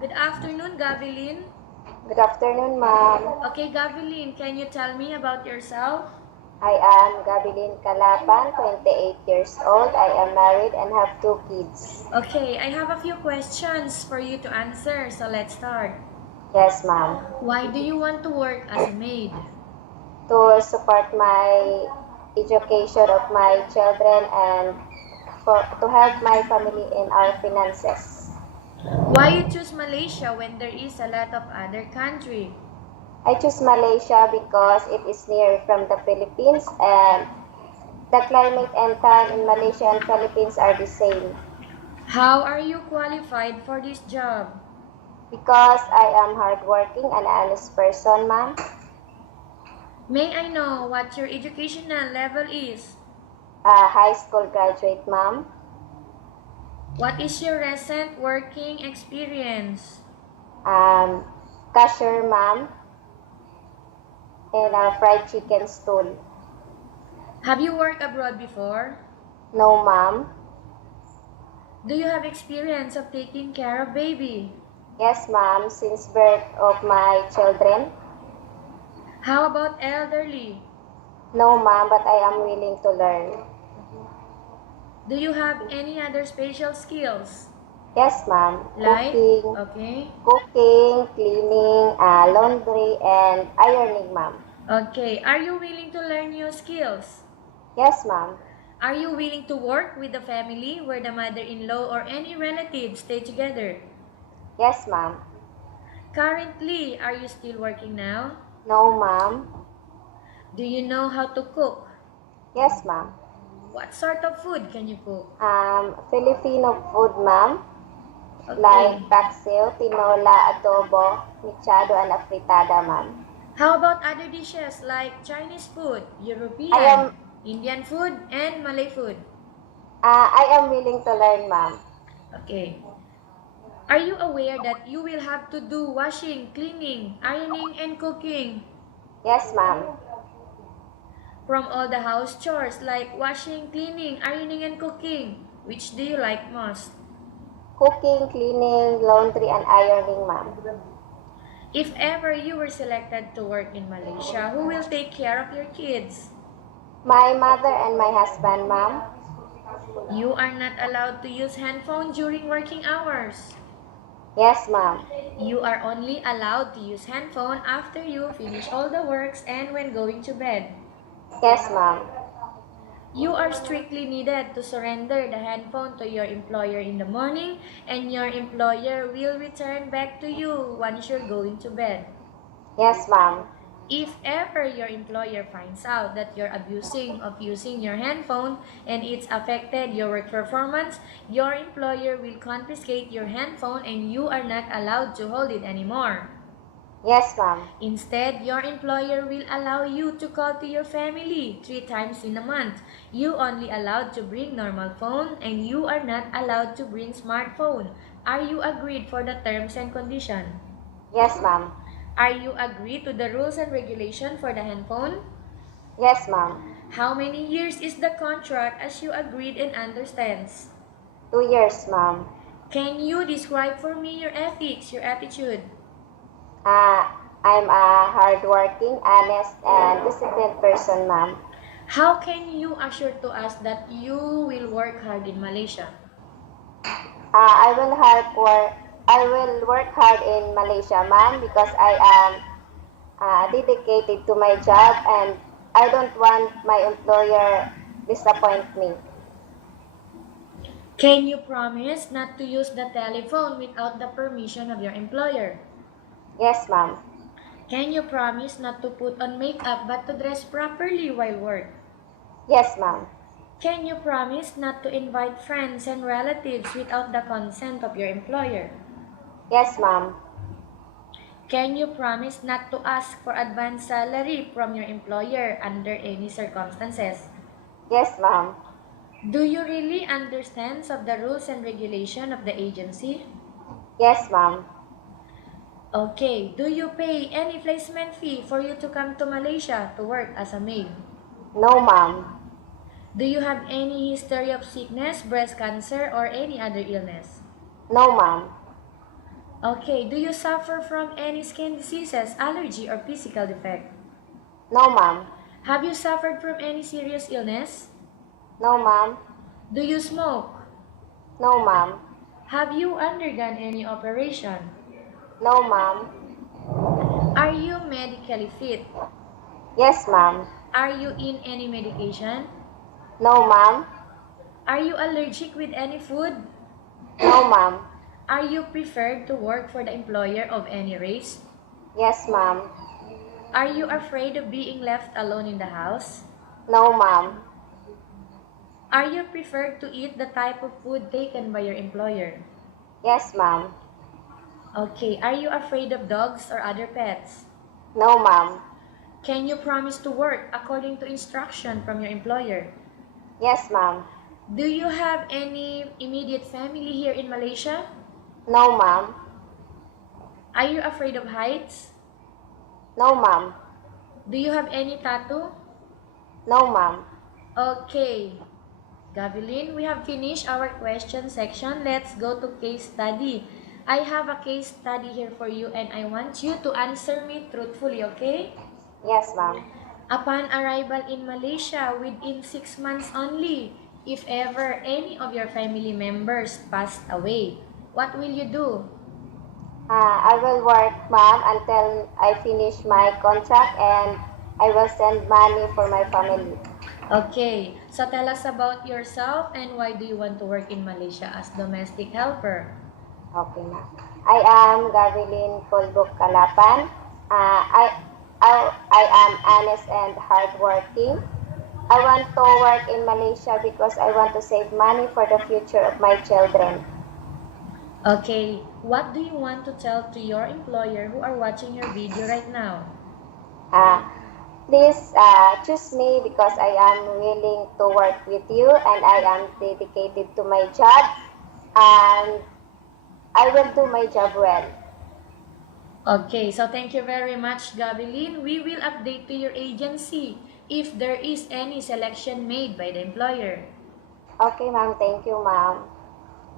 Good afternoon, Gavilyn. Good afternoon, ma'am. Okay, Gavilyn, can you tell me about yourself? I am Gavilyn Calapan, 28 years old. I am married and have two kids. Okay, I have a few questions for you to answer, so let's start. Yes, ma'am. Why do you want to work as a maid? To support my education of my children and to help my family in our finances. Why you choose Malaysia when there is a lot of other country? I choose Malaysia because it is near from the Philippines and the climate and time in Malaysia and Philippines are the same. How are you qualified for this job? Because I am hardworking and honest person, ma'am. May I know what your educational level is? A high school graduate, ma'am. What is your recent working experience? Um, Cashier, ma'am, in a fried chicken stall. Have you worked abroad before? No, ma'am. Do you have experience of taking care of baby? Yes, ma'am, since birth of my children. How about elderly? No, ma'am, but I am willing to learn. Do you have any other special skills? Yes, ma'am. Like, Cooking, okay. cooking, cleaning, laundry, and ironing, ma'am. Okay, are you willing to learn new skills? Yes, ma'am. Are you willing to work with the family where the mother-in-law or any relatives stay together? Yes, ma'am. Currently, are you still working now? No, ma'am. Do you know how to cook? Yes, ma'am. What sort of food can you cook? Filipino food, ma'am. Okay. Like paksiw, tinola, adobo, mechado, and afritada, ma'am. How about other dishes like Chinese food, I European, am Indian food, and Malay food? I am willing to learn, ma'am. Okay. Are you aware that you will have to do washing, cleaning, ironing, and cooking Yes, ma'am. from all the house chores like washing, cleaning, ironing, and cooking? Which do you like most? Cooking, cleaning, laundry, and ironing, ma'am. If ever you were selected to work in Malaysia, who will take care of your kids? My mother and my husband, ma'am. You are not allowed to use handphone during working hours. Yes, ma'am. You are only allowed to use handphone after you finish all the works and when going to bed. Yes, ma'am. You are strictly needed to surrender the handphone to your employer in the morning, and your employer will return back to you once you're going to bed. Yes, ma'am. If ever your employer finds out that you're abusing of using your handphone and it's affected your work performance, your employer will confiscate your handphone and you are not allowed to hold it anymore. Yes, ma'am. Instead, your employer will allow you to call to your family 3 times in a month. You only allowed to bring normal phone and you are not allowed to bring smartphone. Are you agreed for the terms and condition? Yes, ma'am. Are you agreed to the rules and regulation for the handphone? Yes, ma'am. How many years is the contract as you agreed and understands? 2 years, ma'am. Can you describe for me your ethics, your attitude? Uh, I'm a hardworking, honest, and disciplined person, ma'am. How can you assure to us that you will work hard in Malaysia? I will hard work. I will work hard in Malaysia, ma'am, because I am dedicated to my job and I don't want my employer disappoint me. Can you promise not to use the telephone without the permission of your employer? Yes, ma'am. Can you promise not to put on makeup but to dress properly while work? Yes, ma'am. Can you promise not to invite friends and relatives without the consent of your employer? Yes, ma'am. Can you promise not to ask for advance salary from your employer under any circumstances? Yes, ma'am. Do you really understand of the rules and regulation of the agency? Yes, ma'am. Okay, do you pay any placement fee for you to come to Malaysia to work as a maid? No, ma'am. Do you have any history of sickness, breast cancer, or any other illness? No, ma'am. Okay, do you suffer from any skin diseases, allergy, or physical defect? No, ma'am. Have you suffered from any serious illness? No, ma'am. Do you smoke? No, ma'am. Have you undergone any operation? No, ma'am. Are you medically fit? Yes, ma'am. Are you in any medication? No, ma'am. Are you allergic with any food? No, ma'am. Are you preferred to work for the employer of any race? Yes, ma'am. Are you afraid of being left alone in the house? No, ma'am. Are you preferred to eat the type of food taken by your employer? Yes, ma'am. Okay, are you afraid of dogs or other pets? No, ma'am. Can you promise to work according to instruction from your employer? Yes, ma'am. Do you have any immediate family here in Malaysia? No, ma'am. Are you afraid of heights? No, ma'am. Do you have any tattoo? No, ma'am. Okay. Gavilyn, we have finished our question section. Let's go to case study. I have a case study here for you and I want you to answer me truthfully, okay? Yes, ma'am. Upon arrival in Malaysia within 6 months only, if ever any of your family members passed away, what will you do? I will work, ma'am, until I finish my contract and I will send money for my family. Okay, so tell us about yourself and why do you want to work in Malaysia as domestic helper? Okay, ma'am. I am Gavilyn Calapan. I am honest and hardworking. I want to work in Malaysia because I want to save money for the future of my children. Okay, what do you want to tell to your employer who are watching your video right now? Please choose me because I am willing to work with you and I am dedicated to my job and I will do my job well. Okay, so thank you very much, Gavilyn. We will update to your agency if there is any selection made by the employer. Okay, ma'am. Thank you, ma'am.